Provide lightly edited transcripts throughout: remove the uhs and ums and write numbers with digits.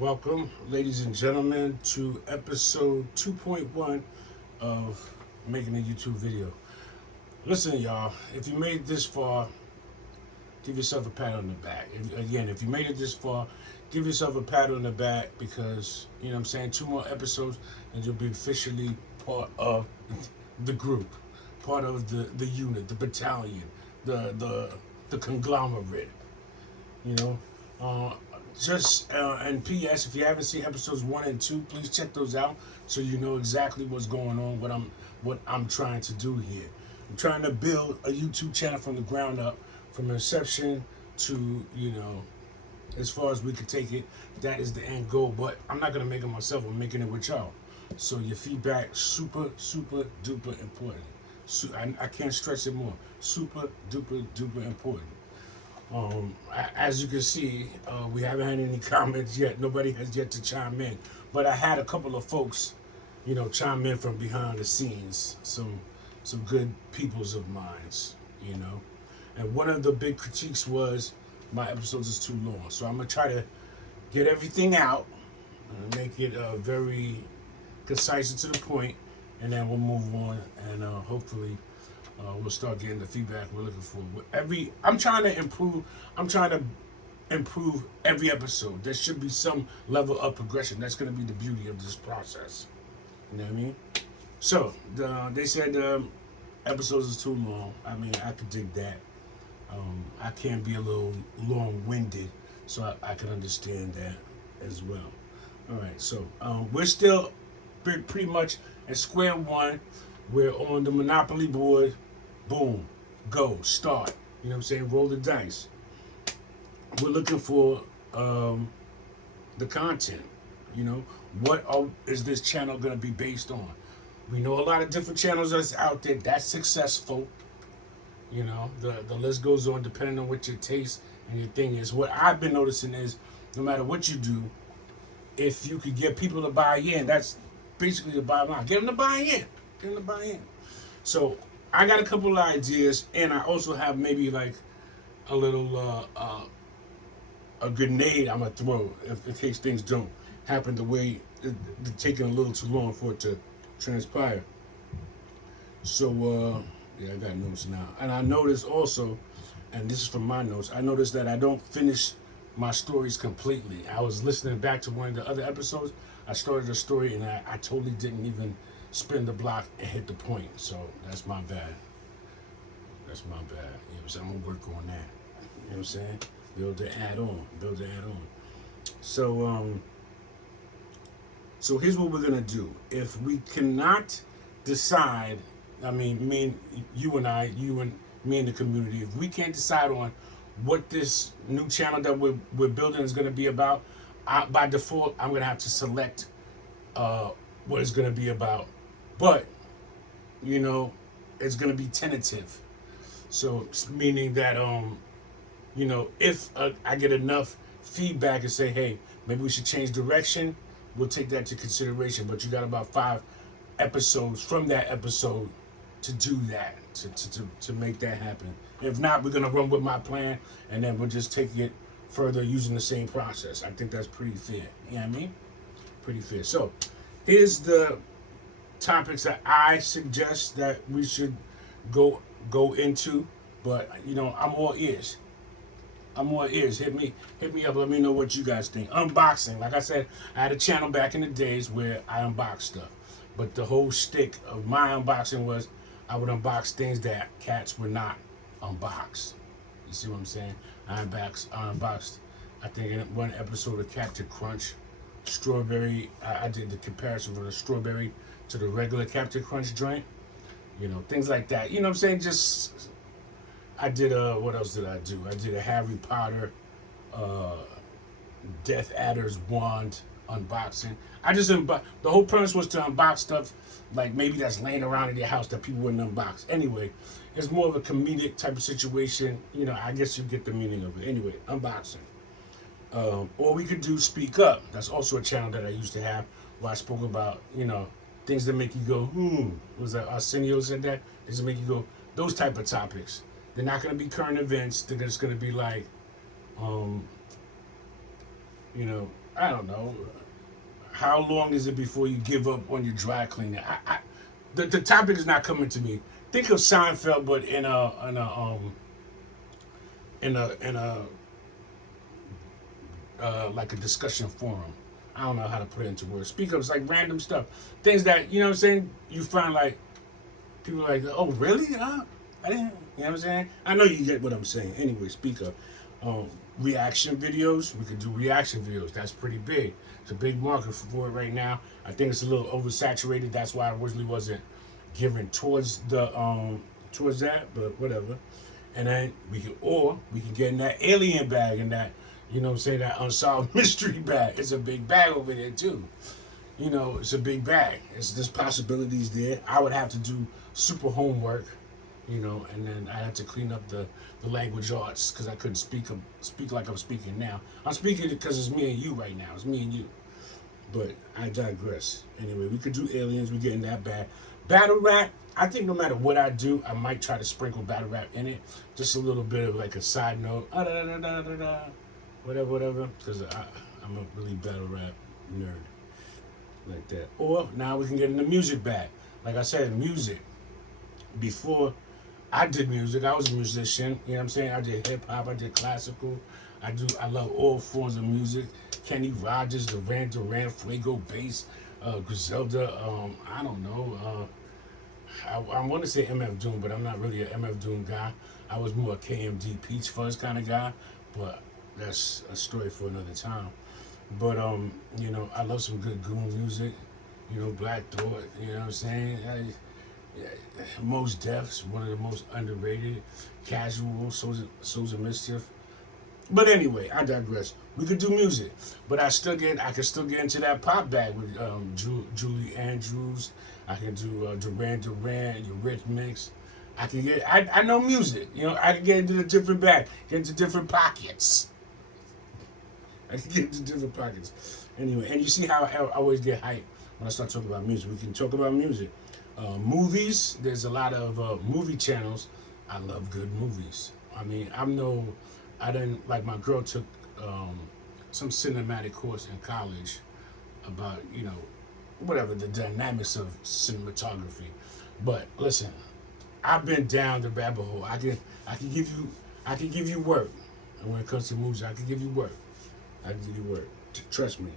Welcome, ladies and gentlemen, to episode 2.1 of making a YouTube video. Listen, y'all, if you made it this far, give yourself a pat on the back. If you made it this far, give yourself a pat on the back because, you know what I'm saying, 2 more episodes and you'll be officially part of the group, part of the unit, the battalion, the conglomerate, you know. Uh, and P.S. If you haven't seen episodes 1 and 2, please check those out so you know exactly what's going on. What I'm trying to do here. I'm trying to build a YouTube channel from the ground up, from inception to as far as we could take it. That is the end goal. But I'm not gonna make it myself. I'm making it with y'all. So your feedback super duper important. So I can't stress it more. Super duper important. As you can see, we haven't had any comments yet. Nobody has yet to chime in, but I had a couple of folks, chime in from behind the scenes. Some good peoples of minds, And one of the big critiques was my episodes is too long. So I'm gonna try to get everything out and make it very concise and to the point, and then we'll move on and hopefully. We'll start getting the feedback we're looking for. I'm trying to improve. I'm trying to improve every episode. There should be some level of progression. That's going to be the beauty of this process. You know what I mean? So they said episodes is too long. I mean, I could dig that. I can be a little long-winded, so I can understand that as well. All right. So we're still pretty much at square one. We're on the Monopoly board. Boom, go, start. You know what I'm saying? Roll the dice. We're looking for the content. What is this channel going to be based on? We know a lot of different channels that's out there that's successful. The list goes on depending on what your taste and your thing is. What I've been noticing is no matter what you do, if you could get people to buy in, that's basically the bottom line. Get them to buy in. Get them to buy in. So I got a couple of ideas, and I also have maybe like a little a grenade I'm gonna throw in case things don't happen the way it's taking a little too long for it to transpire. So I got notes now, and I noticed also, and this is from my notes, I noticed that I don't finish my stories completely. I was listening back to one of the other episodes. I started a story and I totally didn't even spin the block and hit the point. So that's my bad. That's my bad. You know what I'm saying? I'm gonna work on that. You know what I'm saying? Build the add on. So here's what we're gonna do. If we cannot decide, I mean, you and me and the community, if we can't decide on what this new channel that we're building is gonna be about, by default, I'm gonna have to select what it's gonna be about. But, it's going to be tentative. So, meaning that, if I get enough feedback and say, hey, maybe we should change direction, we'll take that into consideration. But you got about 5 episodes from that episode to do that, to make that happen. If not, we're going to run with my plan, and then we'll just take it further using the same process. I think that's pretty fair. You know what I mean? Pretty fair. So, here's the topics that I suggest that we should go into, but I'm all ears. Hit me up. Let me know what you guys think. Unboxing, like I said, I had a channel back in the days where I unboxed stuff, but the whole shtick of my unboxing was I would unbox things that cats were not unboxed. You see what I'm saying? I unboxed. I think in one episode of Captain Crunch, strawberry. I did the comparison from the strawberry to the regular Captain Crunch joint, things like that. You know what I'm saying? Just, I did what else did I do? I did a Harry Potter, Death Adder's wand unboxing. The whole premise was to unbox stuff like maybe that's laying around in your house that people wouldn't unbox. Anyway, it's more of a comedic type of situation. I guess you get the meaning of it. Anyway, unboxing. Or we could do Speak Up. That's also a channel that I used to have where I spoke about, things that make you go, Was that Arsenio said that? Things that make you go, those type of topics. They're not going to be current events. They're just going to be like You know, I don't know. How long is it before you give up on your dry cleaner? The topic is not coming to me. Think of Seinfeld, but in a like a discussion forum. I don't know how to put it into words. Speak ups, like random stuff, things that you know what I'm saying. You find like people are like, oh really? I didn't. You know what I'm saying? I know you get what I'm saying. Anyway, speak up. Reaction videos. We could do reaction videos. That's pretty big. It's a big market for it right now. I think it's a little oversaturated. That's why I originally wasn't given towards that, but whatever. And then we can get in that alien bag and that, you know, say that unsolved mystery bag. It's a big bag over there too. You know, it's a big bag. There's possibilities there. I would have to do super homework, you know, and then I had to clean up the language arts because I couldn't speak like I'm speaking now. I'm speaking because it's me and you right now. It's me and you. But I digress. Anyway, we could do aliens. We get in that bag. Battle rap. I think no matter what I do, I might try to sprinkle battle rap in it. Just a little bit of like a side note. Whatever. Because I'm a really battle rap nerd. Like that. Or now we can get in the music bag. Like I said, music. Before I did music, I was a musician. You know what I'm saying? I did hip hop, I did classical. I love all forms of music. Kenny Rogers, Duran, Fuego Bass, Griselda, I don't know. I want to say MF Doom, but I'm not really an MF Doom guy. I was more a KMD Peach Fuzz kind of guy, but that's a story for another time. But you know, I love some good goon music. You know, Black Thought. You know what I'm saying? Most Def's one of the most underrated. Casual, Souls of Mischief. But anyway, I digress. We could do music, but I could still get into that pop bag with Julie Andrews. I can do Duran, Eurythmics. I know music. You know, I can get into the different bag, get into different pockets. I can get into different pockets. Anyway, and you see how I always get hyped when I start talking about music. We can talk about music. Movies. There's a lot of movie channels. I love good movies. I mean, I didn't, like my girl took some cinematic course in college about, you know, whatever, the dynamics of cinematography. But listen, I've been down the rabbit hole. I can give you work. And when it comes to movies, I can give you work. I can give you work. Trust me.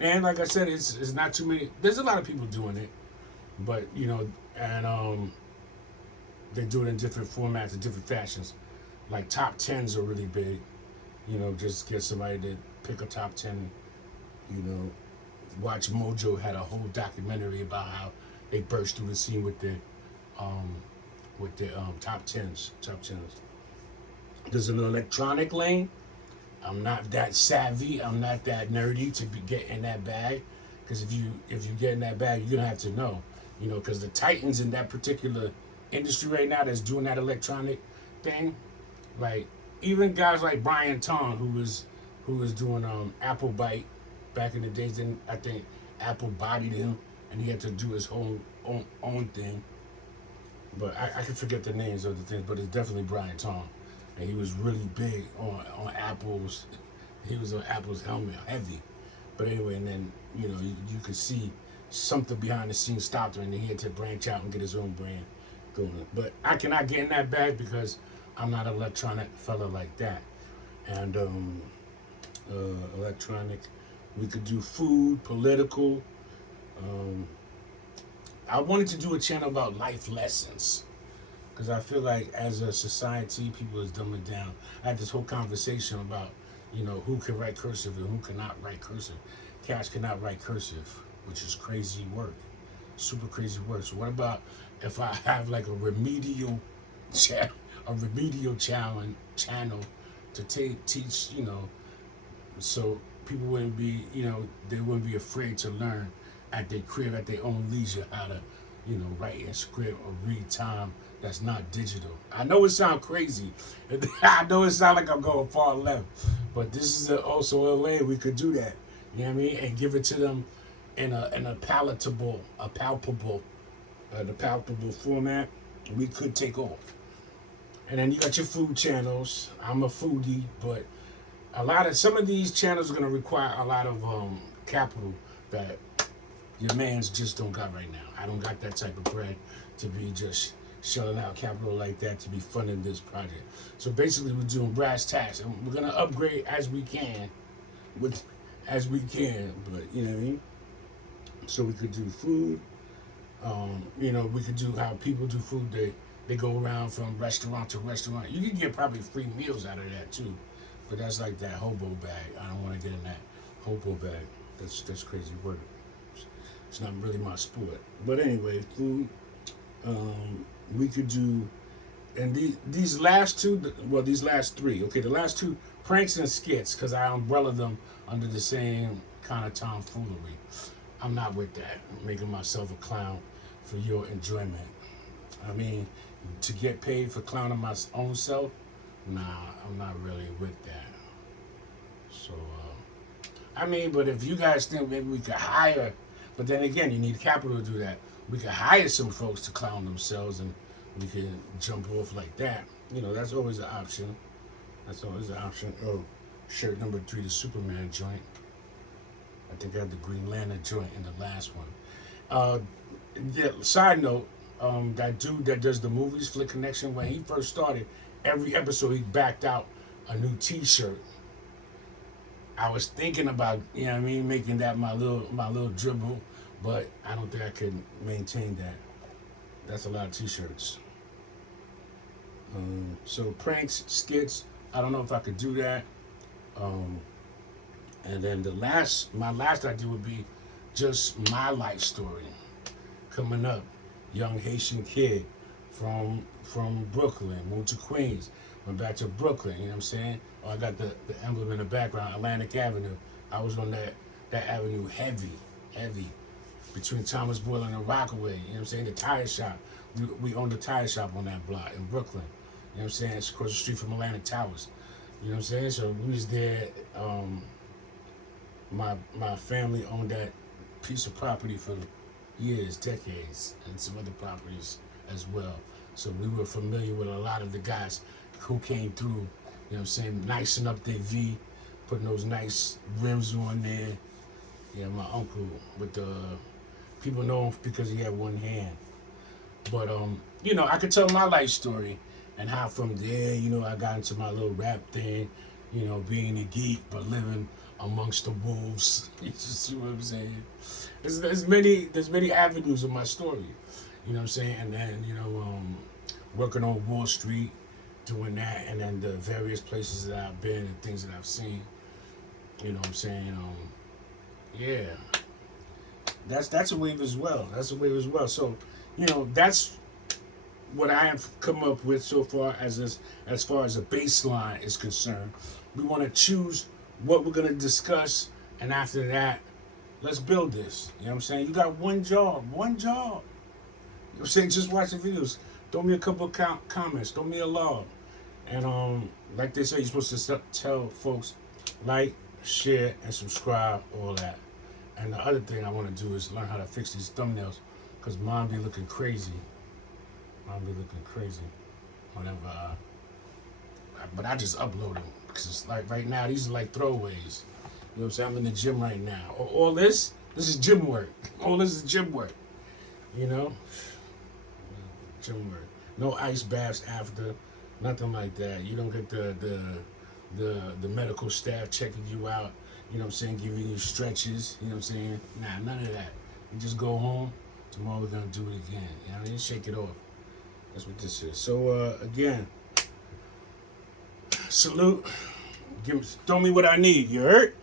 And like I said, it's not too many. There's a lot of people doing it, but you know, and they do it in different formats and different fashions. Like top tens are really big. You know, just get somebody to pick a top 10. You know, Watch Mojo had a whole documentary about how they burst through the scene with their top tens. There's an electronic lane. I'm not that savvy. I'm not that nerdy to get in that bag. Because if you get in that bag, you're gonna have to know. You know, because the titans in that particular industry right now that's doing that electronic thing, like even guys like Brian Tong, who was doing Apple Byte back in the days. Then I think Apple bodied him, and he had to do his whole own thing. But I can forget the names of the things, but it's definitely Brian Tong. And he was really big on Apple's. He was on Apple's helmet, heavy. But anyway, and then you know you could see something behind the scenes stopped him, and then he had to branch out and get his own brand going. But I cannot get in that bag because I'm not an electronic fella like that. And electronic, we could do food, political. I wanted to do a channel about life lessons. Because I feel like as a society, people is dumbing down. I had this whole conversation about, you know, who can write cursive and who cannot write cursive. Cash cannot write cursive, which is crazy work. Super crazy work. So what about if I have like a remedial channel to teach, you know, so people wouldn't be, you know, they wouldn't be afraid to learn at their crib, at their own leisure, how to, you know, write a script or read time that's not digital. I know it sounds crazy. I know it sounds like I'm going far left, but this is also a way we could do that. You know what I mean? And give it to them in a palpable format. We could take off. And then you got your food channels. I'm a foodie, but some of these channels are gonna require a lot of capital that your mans just don't got right now. I don't got that type of bread to be just shelling out capital like that to be funding this project. So basically, we're doing brass tacks, and we're gonna upgrade as we can, But you know what I mean. So we could do food. We could do how people do food. They go around from restaurant to restaurant. You can get probably free meals out of that too, but that's like that hobo bag. I don't want to get in that hobo bag. That's crazy work. It's not really my sport. But anyway, food. We could do, and these last three. Okay, the last two, pranks and skits, because I umbrella them under the same kind of tomfoolery. I'm not with that. I'm making myself a clown for your enjoyment. I mean, to get paid for clowning my own self, nah, I'm not really with that. So, but if you guys think maybe we could hire, but then again, you need capital to do that. We could hire some folks to clown themselves, and we can jump off like that. That's always an option. Oh, shirt number 3, the Superman joint. I think I had the Green Lantern joint in the last one. Side note, that dude that does the movies, Flick Connection, when he first started, every episode he backed out a new T-shirt. I was thinking about, making that my little dribble, but I don't think I could maintain that. That's a lot of T-shirts. So pranks, skits, I don't know if I could do that. And then my last idea would be just my life story. Coming up, young Haitian kid from Brooklyn, moved to Queens, went back to Brooklyn, you know what I'm saying? Oh, I got the emblem in the background, Atlantic Avenue. I was on that avenue heavy, between Thomas Boylan and Rockaway, you know what I'm saying? The tire shop. We owned a tire shop on that block in Brooklyn. You know what I'm saying? It's across the street from Atlantic Towers. You know what I'm saying? So we was there. My family owned that piece of property for years, decades, and some other properties as well. So we were familiar with a lot of the guys who came through, you know what I'm saying, nicing up their V, putting those nice rims on there. Yeah, my uncle with the people know him because he had one hand. But I could tell my life story and how from there, I got into my little rap thing, being a geek but living amongst the wolves. You see what I'm saying? There's many avenues of my story. You know what I'm saying? And then, working on Wall Street, doing that, and then the various places that I've been and things that I've seen. You know what I'm saying? Yeah. That's a wave as well. So, that's what I have come up with so far as far as a baseline is concerned. We want to choose what we're going to discuss, and after that, let's build this. You know what I'm saying? You got one job. You know what I'm saying? Just watch the videos. Throw me a couple of comments. Throw me a log. And like they say, you're supposed to tell folks, like, share, and subscribe, all that. And the other thing I want to do is learn how to fix these thumbnails, because mine be looking crazy. Whenever but I just upload them, because it's like right now, these are like throwaways. You know what I'm saying? I'm in the gym right now. All this is gym work. All this is gym work. Gym work. No ice baths after, nothing like that. You don't get the medical staff checking you out, you know what I'm saying, giving you stretches, you know what I'm saying? Nah, none of that. You just go home. Tomorrow we're gonna do it again. You know what I mean? Shake it off. That's what this is. So again, salute. Throw me what I need. You heard?